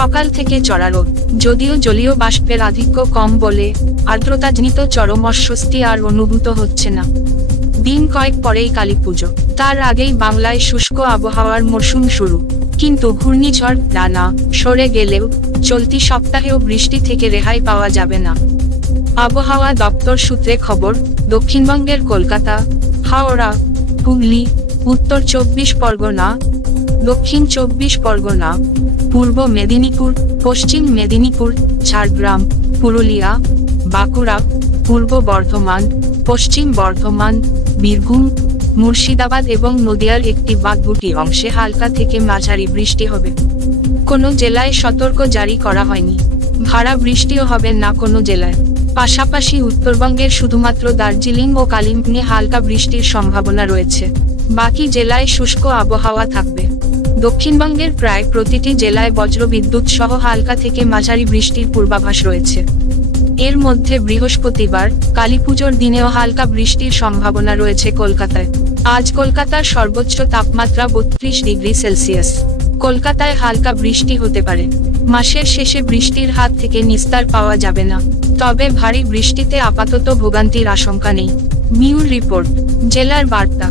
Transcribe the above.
সকাল থেকে চড়া রোদ যদিও জলীয় বাষ্পের আধিক্য কম বলে আর্দ্রতাজনিত চরম অস্বস্তি আর অনুভূত হচ্ছে না। দিন কয়েক পরেই কালী পুজো। তার আগেই বাংলায় শুষ্ক আবহাওয়ার মরশুম শুরু। কিন্তু ঘূর্ণিঝড় ডানা সরে গেলেও চলতি সপ্তাহেও বৃষ্টি থেকে রেহাই পাওয়া যাবে না। আবহাওয়া দপ্তর সূত্রে খবর, দক্ষিণবঙ্গের কলকাতা, হাওড়া, হুগলি, উত্তর চব্বিশ পরগনা দক্ষিণ চব্বিশ পরগনা, পূর্ব মেদিনীপুর, পশ্চিম মেদিনীপুর, ঝাড়গ্রাম, পুরুলিয়া, বাঁকুড়া, পূর্ব বর্ধমান, পশ্চিম বর্ধমান, বীরভূম, মুর্শিদাবাদ এবং নদিয়ার একটি বা দুটি অংশে হালকা থেকে মাঝারি বৃষ্টি হবে। কোনো জেলায় সতর্ক জারি করা হয়নি। ভাড়া বৃষ্টিও হবে না কোনো জেলায়। পাশাপাশি উত্তরবঙ্গের শুধুমাত্র দার্জিলিং ও কালিম্পংয়ে হালকা বৃষ্টির সম্ভাবনা রয়েছে। বাকি জেলায় শুষ্ক আবহাওয়া থাকবে। দক্ষিণবঙ্গের প্রায় প্রতিটি জেলায় বজ্রবিদ্যুৎ সহ হালকা থেকে মাঝারি বৃষ্টির পূর্বাভাস রয়েছে। এর মধ্যে বৃহস্পতিবার, কালীপুজোর দিনেও হালকা বৃষ্টির সম্ভাবনা রয়েছে কলকাতায়। আজ কলকাতার সর্বোচ্চ তাপমাত্রা বত্রিশ ডিগ্রি সেলসিয়াস। কলকাতায় হালকা বৃষ্টি হতে পারে। মাসের শেষে বৃষ্টির হাত থেকে নিস্তার পাওয়া যাবে না। তবে ভারী বৃষ্টিতে আপাতত ভোগান্তির আশঙ্কা নেই। মিউর রিপোর্ট, জেলার বার্তা।